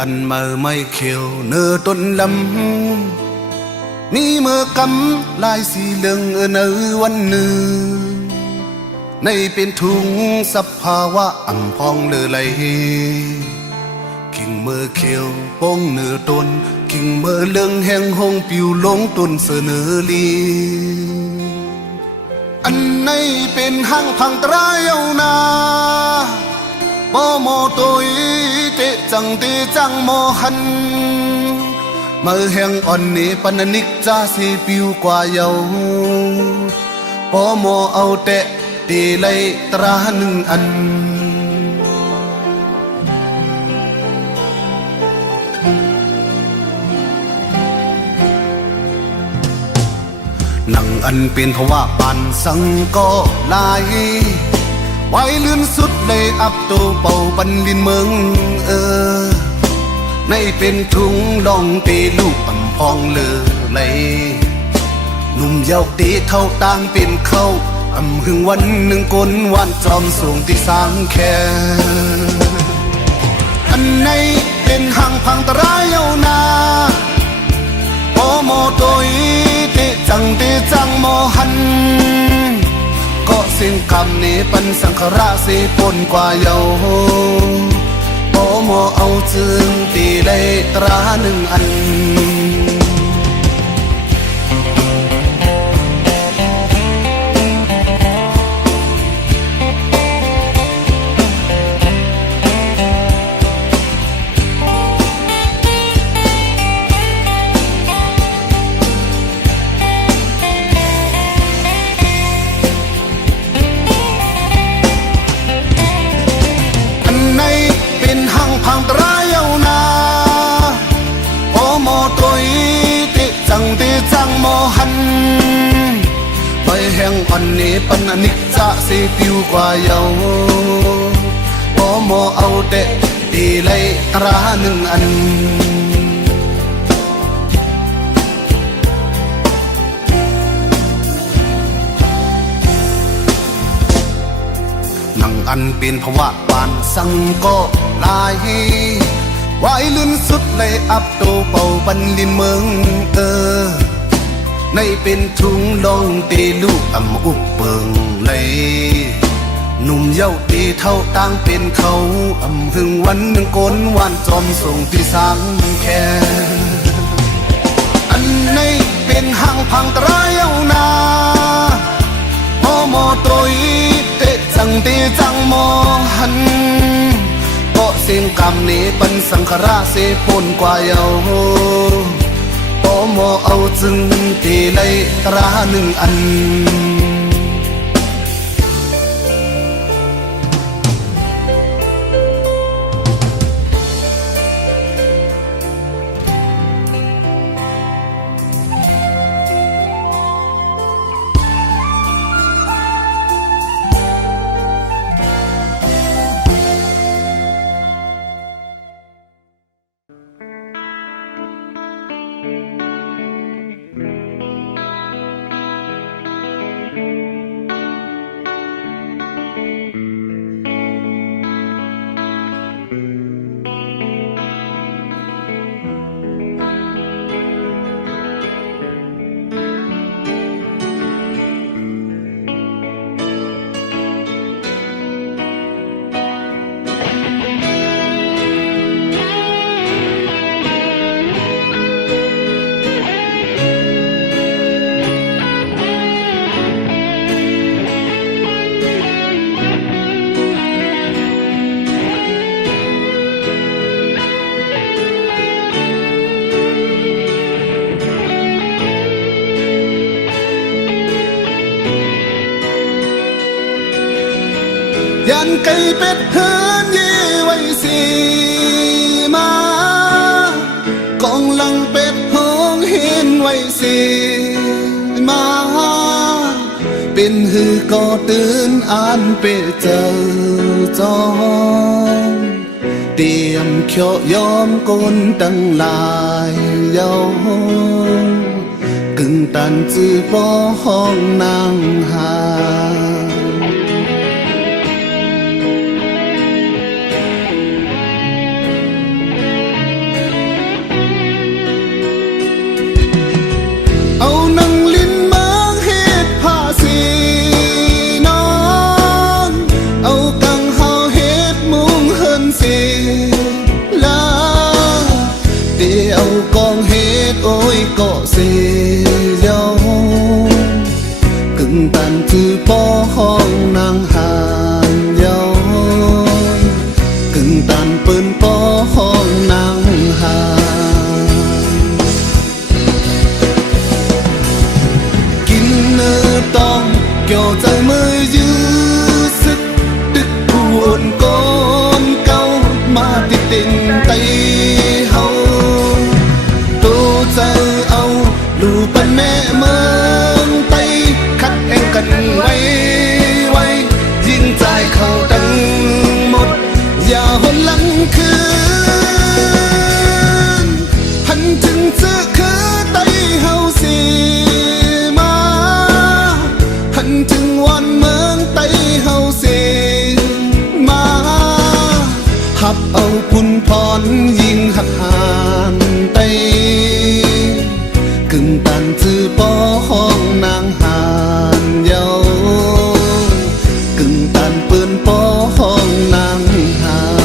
อันมาไม่เขียวเนื้อต้นลำนี่เมื่อกำลายสีเหลืองเนื้อวันหนึ่งในเป็นทุงสภาวะอ่ำพองเลือไหลกิ่งเมื่อเขียวป้องเนื้อต้นกิ่งเมื่อเลืองแห้งห้องปิวลงต้นเสนอลีอันในเป็นห้างพังตรายเอานาบ่โมตัวเตะจังเตะจังโมหันมาแห่งอ่อนนี่ปันนิกจ้าสีปิวกว่าเยาบ่โมเอาเตะตีไลตราหนึ่งอันนังอันเป็นภาวะปันสังก็ลายไว้ลื่นสุดเลยอับตัวเป่าปันลินเมืองในเป็นทุงลองตีลูกอ่ำพองเลือไหลหนุ่มเยาว์ตีเท่าต่างเป็นเขาอ่ำหึงวันหนึ่งกลวันจอมสูงที่สางแค่อันในเป็นห่างพังตรายเอานาโอโมโตยเตจังเตจังโมหันก็สิ่งคำนี้ปันสังขราเสปนกว่าเยาโอโมเอาจึงตีได้ตราหนึ่งอันพังตรายเอานาโอโมโตยติจังติจังโมหันไปแห่งอันนี้ปันนิกจะสีปิวกว่าเยาโอโมเอาเตะตีไลตราหนึ่งอันนังอันเป็นภาวะปานสังก็ลายไว้ลื่นสุดเลยอับโตเป่าบันลินเมืองในเป็นทุงลองตีลูกอ่ำอุบเปิงเลยหนุ่มเย้าตีเท่าต่างเป็นเขาอ่ำหึงวันหนึ่งกลวันจอมส่งที่สางแค่อันในเป็นห่างพังตรายเอานาโอโมโตยเตะจังเตะจังโมหันก็สิ่งกรรมนี้ปันสังขราเสปนกว่าเยาโอโมเอาจึงตีไลตราหนึ่งอันยันไก่เป็ดเฮือนยี่ไว้สีมากองลังเป็ดห้องเห็นไว้สีมาเป็นหือก็ตื่นอ่านเป็ดเจอจองเตรียมเขียวยอมกนตั้งลายเยากึ่งตันจื้อป้อห้องนางหา ôi có xì dâu cưng tàn từ bó hong nàng hàn dâu cưng tàn bơn bó hong nàng hàn kín nơ tong kiểuใจmới dư sức đức buồn con câu mà tiết tình tay hậu tô giờ âu lù bên mẹ mơn tay khắc em cần quay quay riêng dài khẩu tầng mộtอย่าหนหลังคืนหันถึงเจอคือไตเฮาสิมาหันถึงวันเมืองไตเฮาสิมาหับเอาพุนพรยิ่งหักหานไตกึ่งตันจือปอห้องนางหานเยากึ่งตันปืนปอห้องนางหาน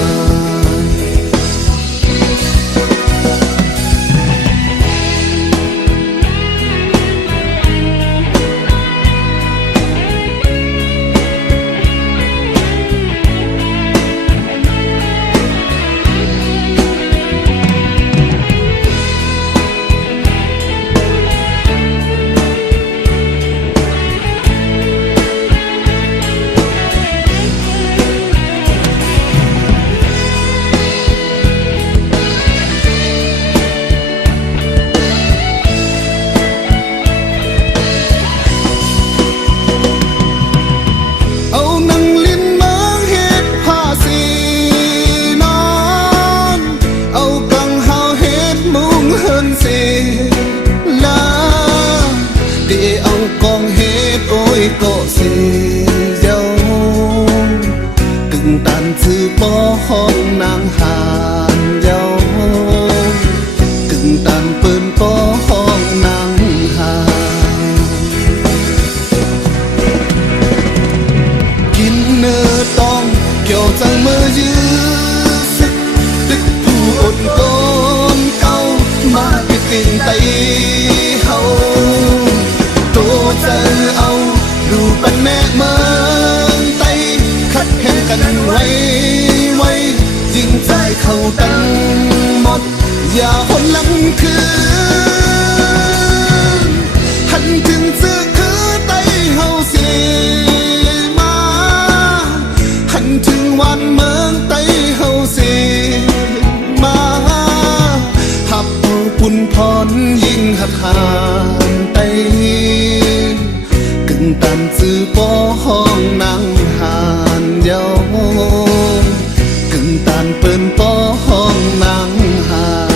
có xì dâu cưng tàn từ bó hong nàng hàn dâu cưng tàn bơn bó hong nàng hàn kín nơ tong kiểu chẳng mơ dư sức tức phù ổn con cao mà biết tình tay hậu tô giờ âuดูเป็นแม่เมืองไตคัดแข่งกันไว้ไว้ยิ่งใจเข้าตั้งหมดอย่าหนหลังคืนหันถึงซื้อคือไตเฮาสิมาหันถึงวันเมืองไตเฮาสิมาหับเอาปุนพรยิ่งหักหานไตตันจือปอห้องนางหานเยากึ่งตันเปิ้นปอห้องนางหาน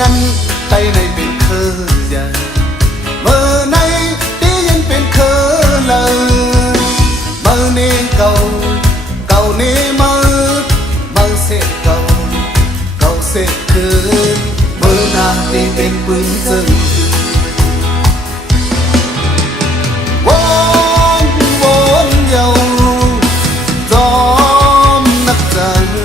นั้นไตในเป็นเคยใหญ่เมื่อในที่ยังเป็นเคยเลยเมื่อนี้เก่าเก่านี้เมื่อเสร็จเก่าเก่าเสร็จคืนเมื่อนาที่เป็นปืนจึงวนวนเยาจอมนักจัง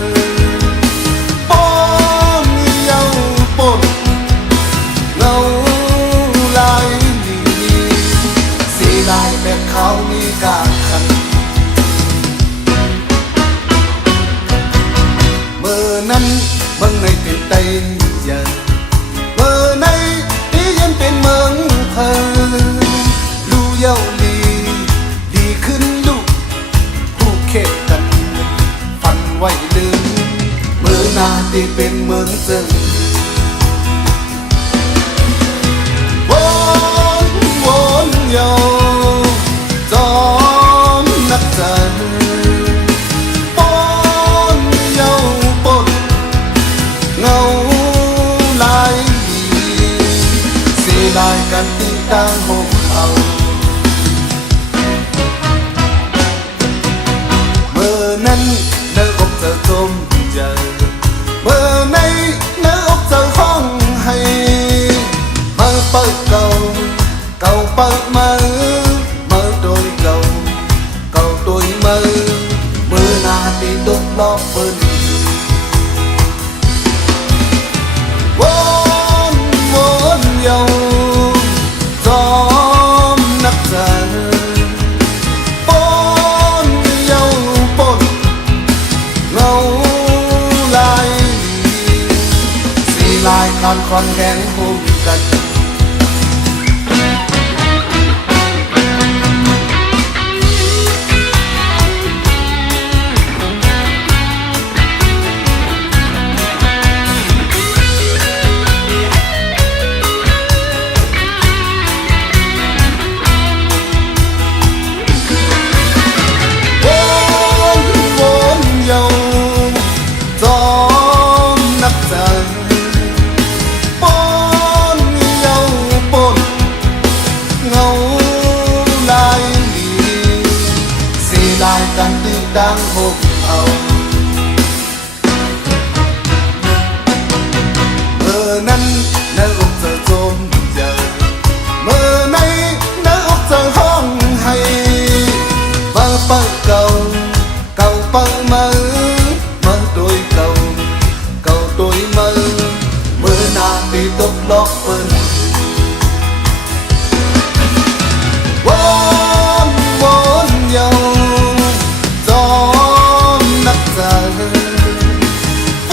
เขามีการขัน จึงวนโยจอมนักใจปนโยปนเงาลายดีเสียดายกันที่ต่างหกเอาเมื่อนั้นเนื้ออกเธอจมเจอเมื่อในเนื้ออกเธอห้องให้มาเปิดเก่าเปิดมือโดยเก่าโดยมือนาที่ตกลอกเปิ้นวนโยจอมนักใจปนโยปนเงาลายสีลายการคอนแข็งหุ้มกันกันที่ดังหกเอาเมื่อนั้นเนื้ออกเธอจมเจอเมื่อในเนื้ออกเธอห้องให้มาเปิดเก่าเปิดมือโดยเก่าโดยมือนาที่ตกลอกเปิ้นวนโยจอมนักใจป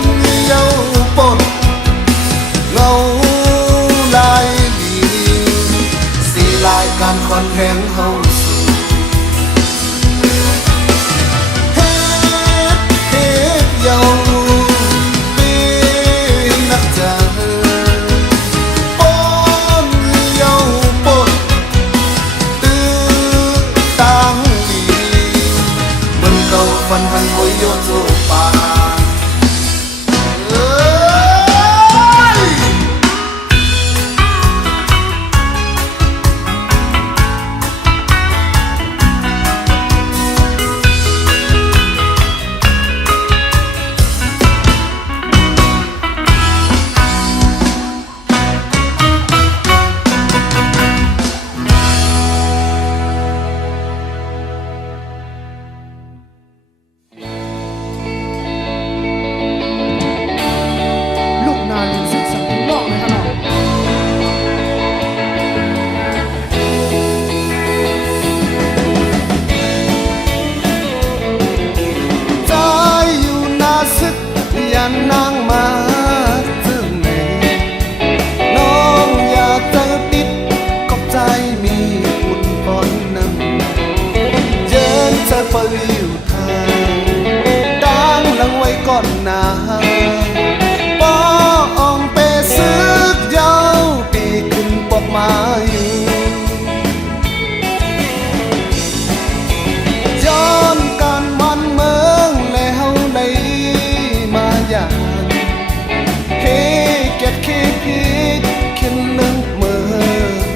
นโยปนเงาลายดีสีลายการคอนแข็งเฮาสู่เฮ็ดโยปีนักใจปนโยปนphần hân hối yêu dù bàนางมาถึงไหนน้องอยากเจอติดกอบใจมีอุ่นปอนน้ำเยินจะไปอยู่ทางดังหลังไว้ก่อนนาป้ออองเปซึกเย้าปีขึ้นปอกมาอยู่ย้อนการมันเมืองแล้วในเฮ้เก็ดขี้พิษขึ้นลึกเมื่อ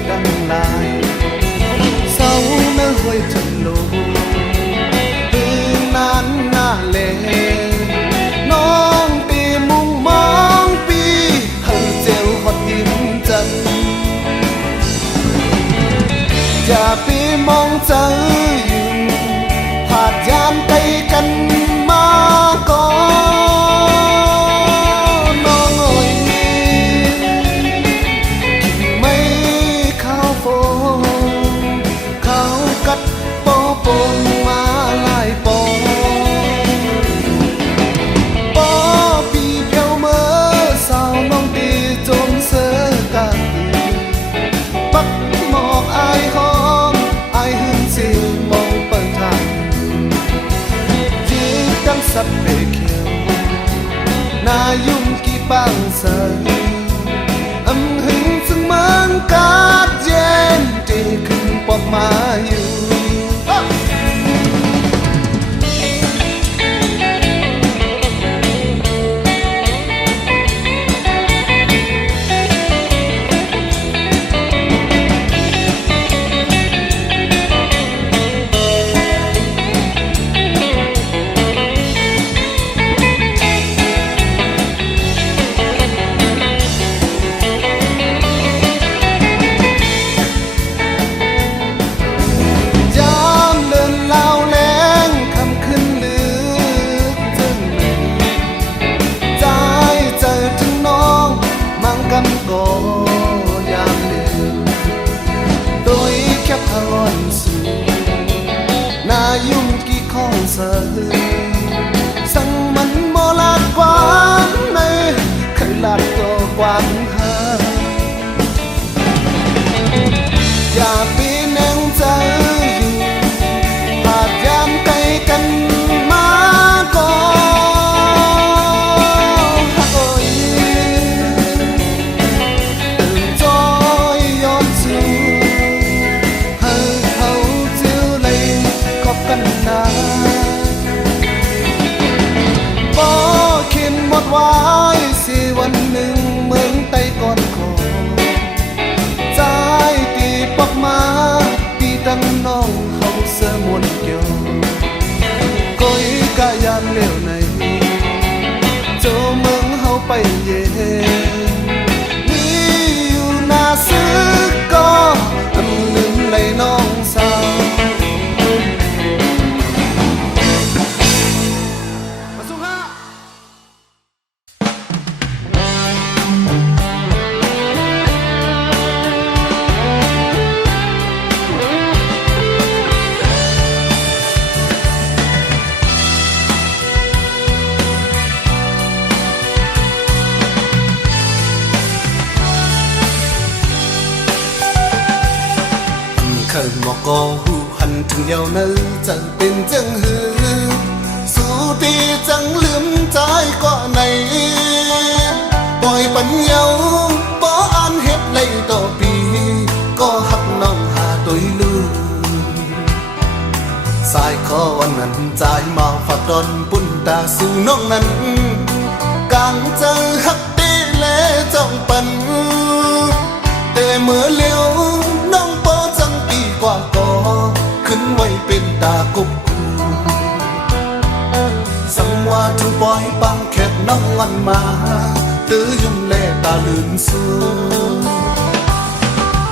ดังลายเศร้าเนื้อห้วยจันโลตื่นนานหน้าเลน้องตีมุงมองปีเฮาเจียวหดยิ้มจันอย่าปีมองเจออยู่ผาดยามไปกันมาก่อนน้องเอ๋ยกิ่งไม้ข้าวโฟข้าวกัดปอปนมาลายปอปีเพียวเมื่อสาวน้องตีจมเสือกะปักหมอกอายหอมอายหึงสิว ยุ่งกี่บางเสยอำหึงซึ่งเมืองกาดเย็นจีขึ้นปอกมาอยู่สั่งมันโมลาดกวางในเคยลาดตัวกวางหาอย่าปีแนงใจอยู่หากยามไกลกันมาก็โอ้ยตื่นจอยย้อนสู่ให้เขาเจียวเลยขอบกันนาหมดไว้สิวันหนึ่งเมืองไต้ก่อนขอใจตีปอกมาตีดังน้องเขาเสื้อมวนเกี่ยวก้อยกะยานเลี้ยวในโจเมืองเขาไปเย่นี่อยู่หน้าซื้อก็อันลืมเลยน้องสาวเคยมอกอหูหันถึงเดียวนั้นจะเป็นจังหือสู้ตีจังลืมใจก่อในปล่อยปัญญาบ่อ่านเฮ็ดในต่อปีก็หักน้องหาตัวลืมสายคอวันนั้นใจเมาฝากดอนปุ่นตาสู่น้องนั้นกางเจอหักตีเลจ้องปันแต่เมื่อเลี้ยวน้องปอจังปีกว่าก็ขึ้นไว้เป็นตากบกูสังว่าถึงปล่อยปังแคบน้องวันมาตื้อยุ่มแลตาลื่นสู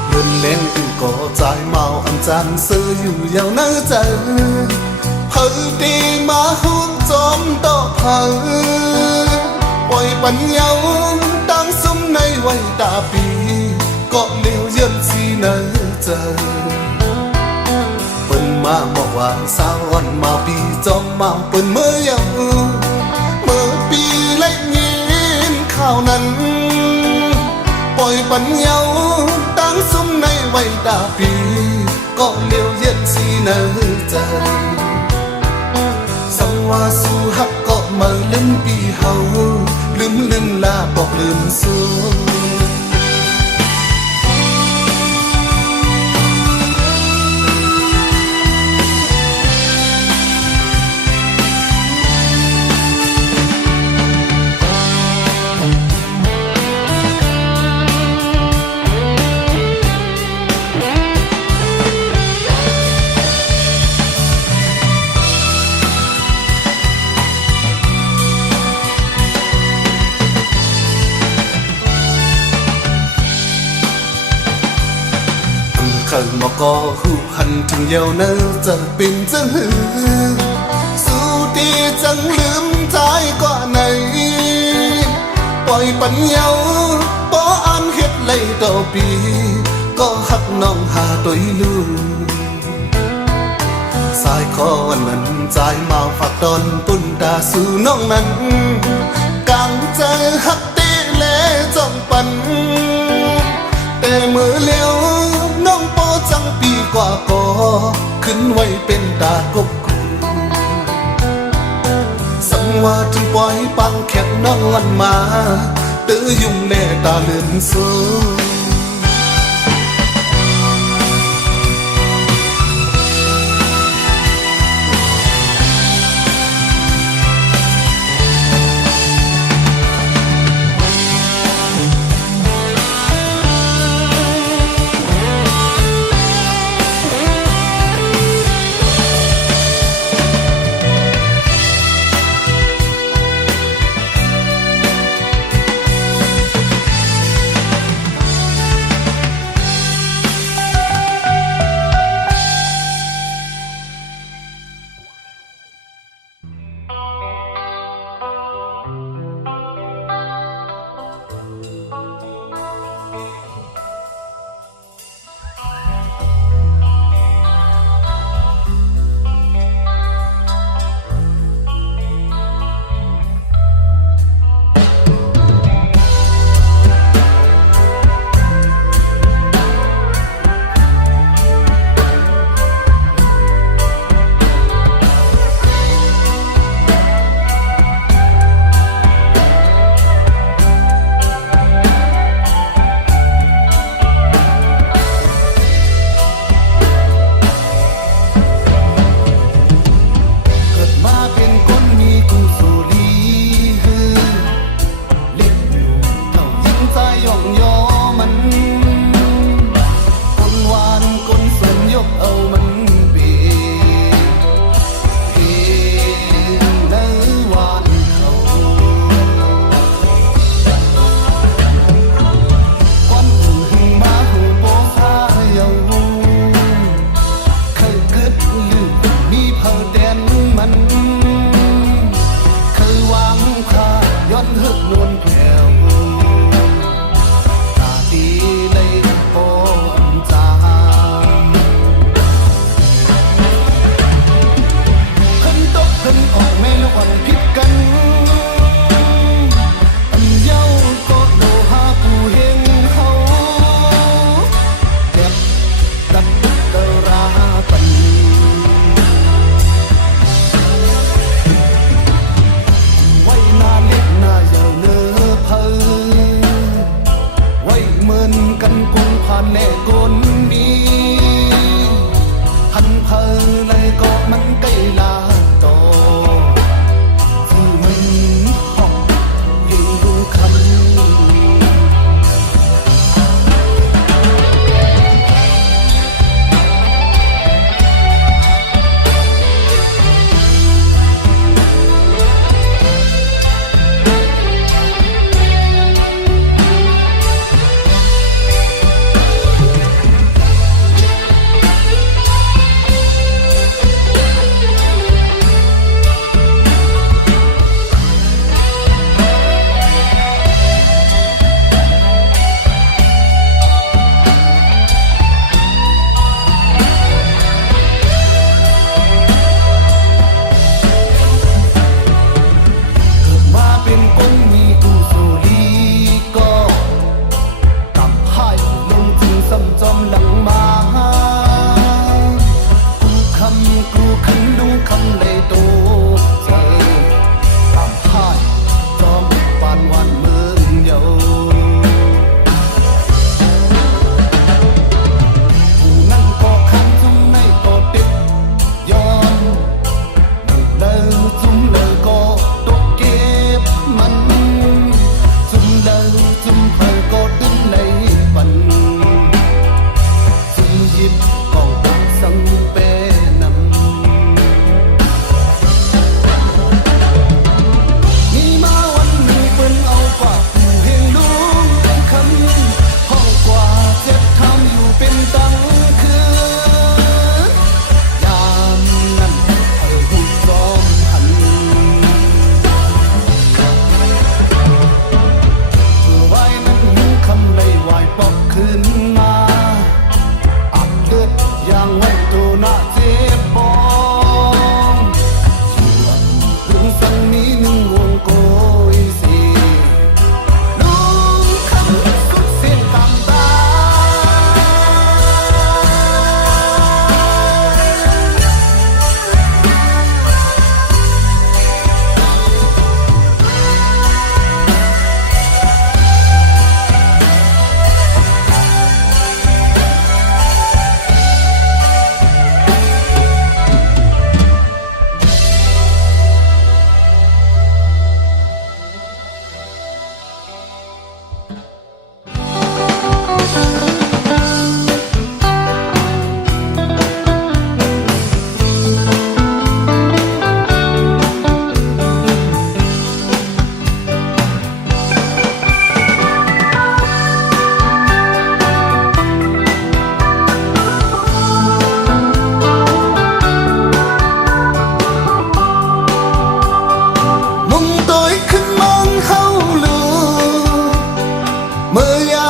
เลื่อนเล่นอึ่งก็ใจเมาอันจันซื้ออยู่ยาวน้าเจอเพิ่ตีมาหุกจอมต่อเพิ่ปล่อยปัญญาตั้งซุ้มในไว้ตาปีก็เลี้ยวเยือนสีเนอเจอเปิ้นมาบอกว่าสาวอ่อนมาปีจอมเมาเปิ้นเมื่อยาวเมื่อปีไล่ยินข่าวนั้นปล่อยปัญญาตั้งซุ้มในไว้ตาปีก็เลี้ยวเยือนสีเนอเจอสังว่าสู้ฮักก็มาลืมปีเฮาลืมลาบอกลืมสู้เคยมอกอหูหันถึงเยาวเนอจะเป็นจังหือสู้ตีจังลืมใจกว่าไหนปล่อยปัญญาบ่อ่านเฮ็ดเลยต่อปีก็หักน้องหาตัวลืมสายคอนั้นใจเมาฝากตอนปุ่นตาสู่น้องนั้นกางใจหักตีเลจ้องปันแต่มือเลี้ยวน้องปอจังปีกว่าก็ขึ้นไว้เป็นตากบกูสังว ว่าจึงปล่อยปังแค่นอนมาตื้อยุ่งแน่ตาเลือนสู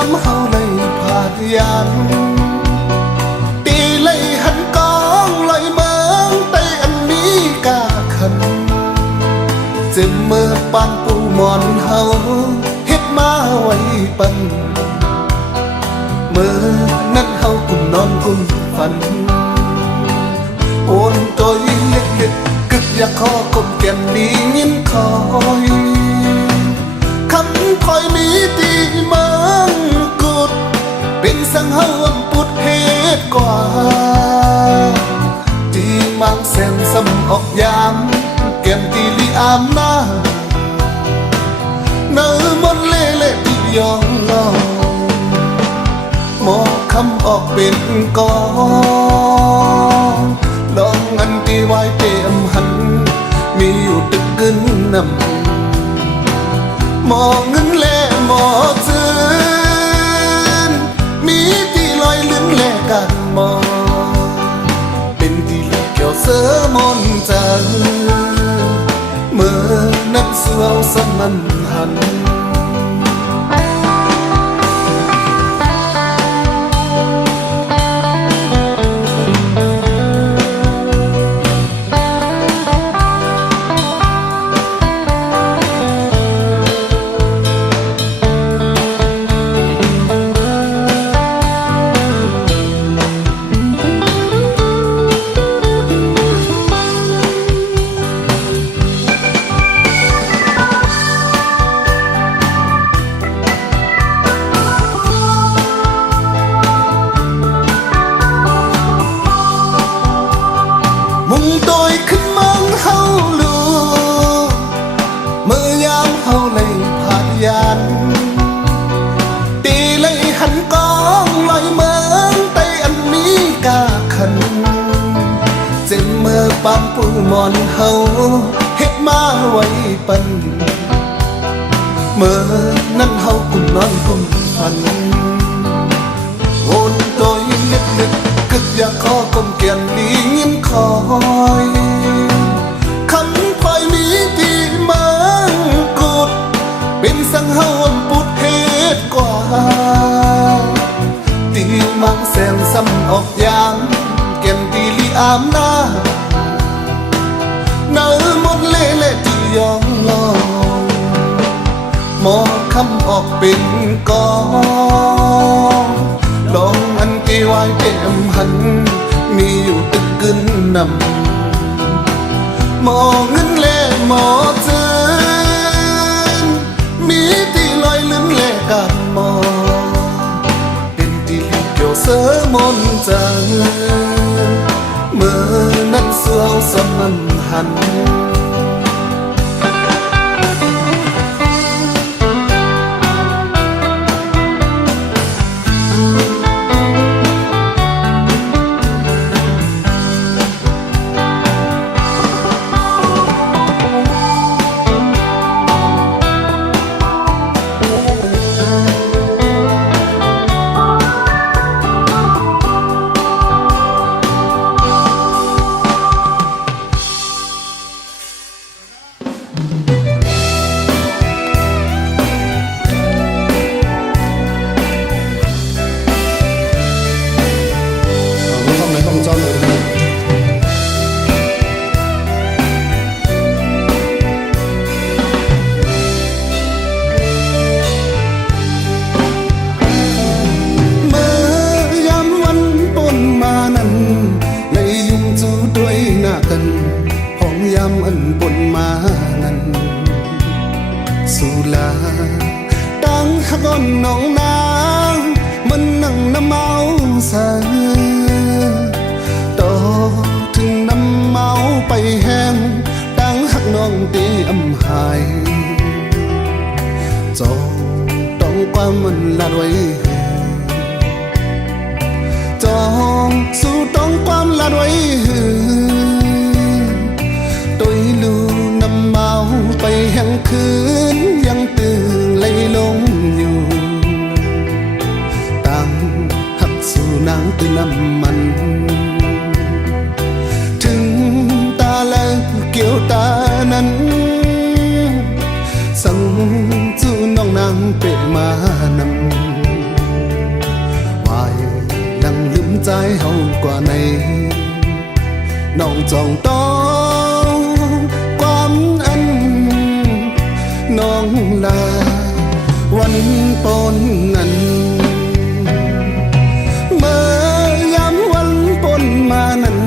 ามเฮาเลยผาดยันตีเลยหันกองลอยเมืองไต้อันนี้กาขันจึงเมื่อปานปูหมอนเฮาเฮ็ดมาไว้ปันเมื่อนั้นเฮากุมนอนกุมฝันโอนตัวเล็กๆกึกอยากขอกลมแก่นนี้ยินคอยคำคอยมีตีเมืองกุดเป็นสังเฮาปุดเหตุกว่าที่มังแสนสำออกยามแก้มตีลีอามหน้าเนื้อมนเล่เล่ที่ยองลองหมอคำออกเป็นกองลองอันที่ไว้เต็มหันมีอยู่ตึกกึนนำหมอเงินแล่หมอจืนมีที่ลอยลื่นแล่กันหมอเป็นที่ลีเกี่ยวเสือมนจันเมื่อนั้นเสือสมันหันมุ่งโดยขึ้นเมืองเฮาลูเมื่อยามเฮาเลยผาดยันตีเลยหันกองลอยเมืองไต้อันนี้กาขันเจ็บเมื่อปานปูหมอนเฮาเฮ็ดมาไว้ปันเมื่อนั้นเฮากุมนอนกุมฝันโอนโดยลึกๆกึกอยากขอกลมเกียนลียินคอยคำคอยมีที่เมืองกุดเป็นสังเฮาปุดเหตุกว่าตีมังแสนซ้ำออกยามแก่นตีลีอามหน้าเนื้อมดเล่เล่ที่ยองลองหมอคำออกเป็นกองลองอันที่ไว้เต็มหันมีอยู่ตึกกึนนำหมอเงินแล่หมอจืนมีที่ลอยลื่นแล่กันหมอเป็นที่ลีเกี่ยวเสือมนจังเมื่อนั้นเสือสมันหันของยำอันปนมานั้นสุลาตั้งหักอ่อนน้องนางมันนั่งน้ำเมาสาต่อถึงน้ำเมาไปแห้งตั้งหักน้องตีอำหายจองต้องความมันลาดไว้จองสู้ต้องความลาดไว้ตัวลูน้ำเมาไปแห่งคืนยังตื่นไหลลงอยู่ตั้งหักสู่นางตื่นน้ำมันถึงตาแล้วเกี่ยวตานั้นสั่งจูน้องนางเปะมานำ เฮากว่าในน้องจองต้องความอันน้องลาวันปนนั้น เมื่อยามวันปนมานั้น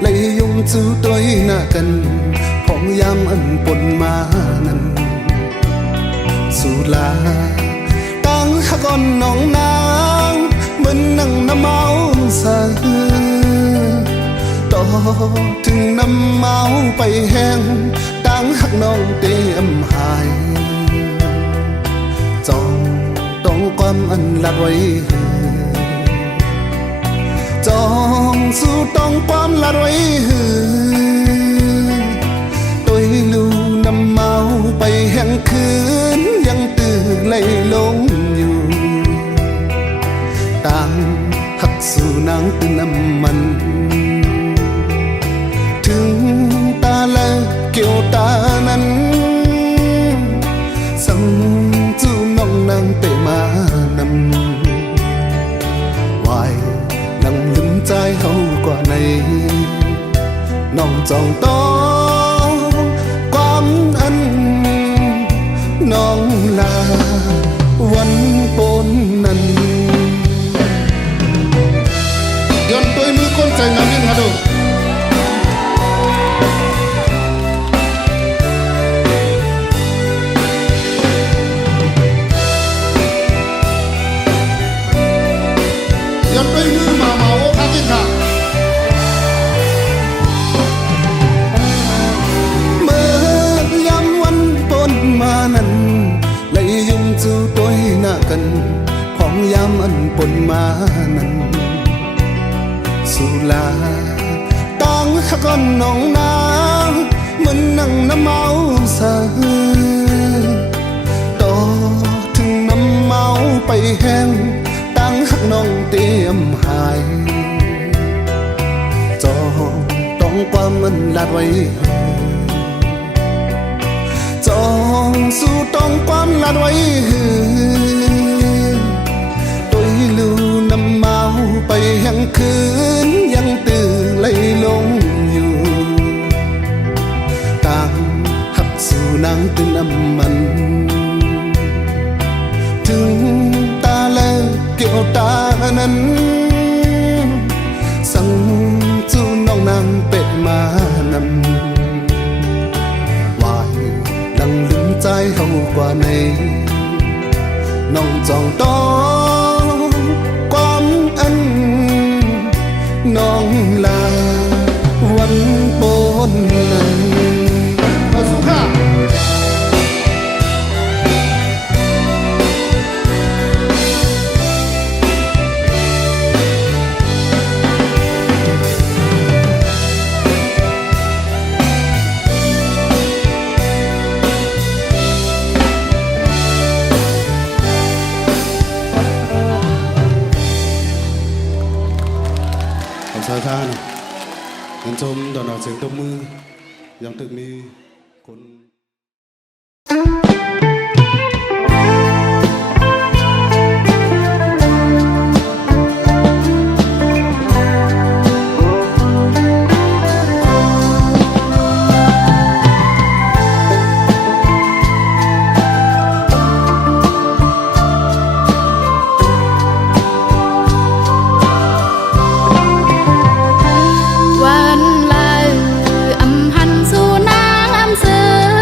เลยยุ่งจูตัวหน้ากันของยามอันปนมานั้นสุลาตั้งหักอ่อนน้องนางเหมือนนั่งน้ำเมาสาต่อถึงน้ำเมาไปแห้งตั้งหักน้องเตรียมหายจองต้องความอันลัดไว้จองสู้ต้องความลัดไว้ตัวลูน้ำเมาไปแห่งคืนยังตื่นไหลลงอยู่ต่างหักสู่นางตื่นน้ำมันถึงตาและเกี่ยวตานั้นสั่งจูน้องนางเตะมานำวายนังลืมใจเฮากว่าในน้องจองต้องความอันน้องลาวันปนนั้นย้อนตัวมือก้นใจงามยิ่งมาดูย้อนตัวมือมาโอ้ข้ากินค่ะเมื่อยามวันปนมานั้นเลยยุ่งจูตัวหน้ากันของยามอันปนมานั้นสุลาตั้งหักอ่อนน้องนางเหมือนนั่งน้ำเมาสาต่อถึงน้ำเมาไปแห้งตั้งหักน้องเตรียมหายจองต้องความมันลาดไว้จองสู้ต้องความลาดไว้ตัวลูน้ำเมาไปแห่งคืนยังตื่นไหลลงอยู่ต่างหักสู่นางตื่นน้ำมันถึงตาและเกี่ยวตานั้นสั่งจูน้องนางเป็ดมานำวายดังลืมใจเฮากว่าในน้องจองต้องความอันน้องลาวันปนนั้นมาสุขาชายท่านเห็นชมตอนออกเสียงตบมือยังตึกนี้คน วันลาอำหันสู่นางอำเสือ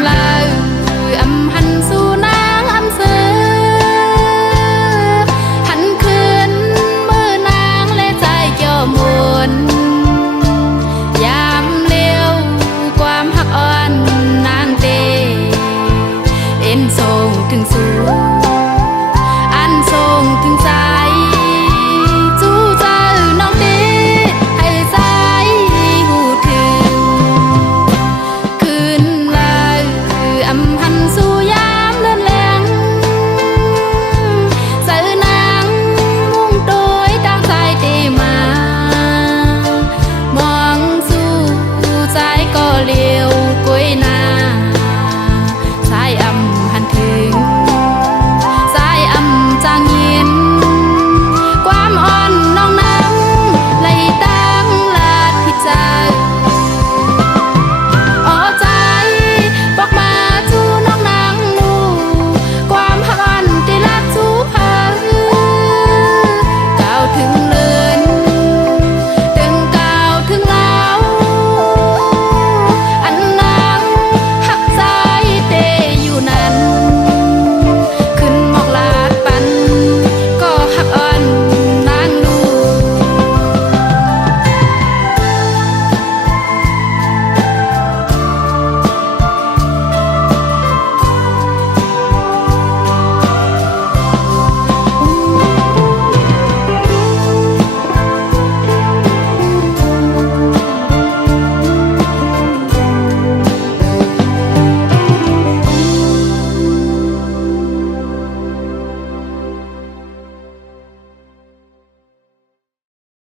ำลาวอำ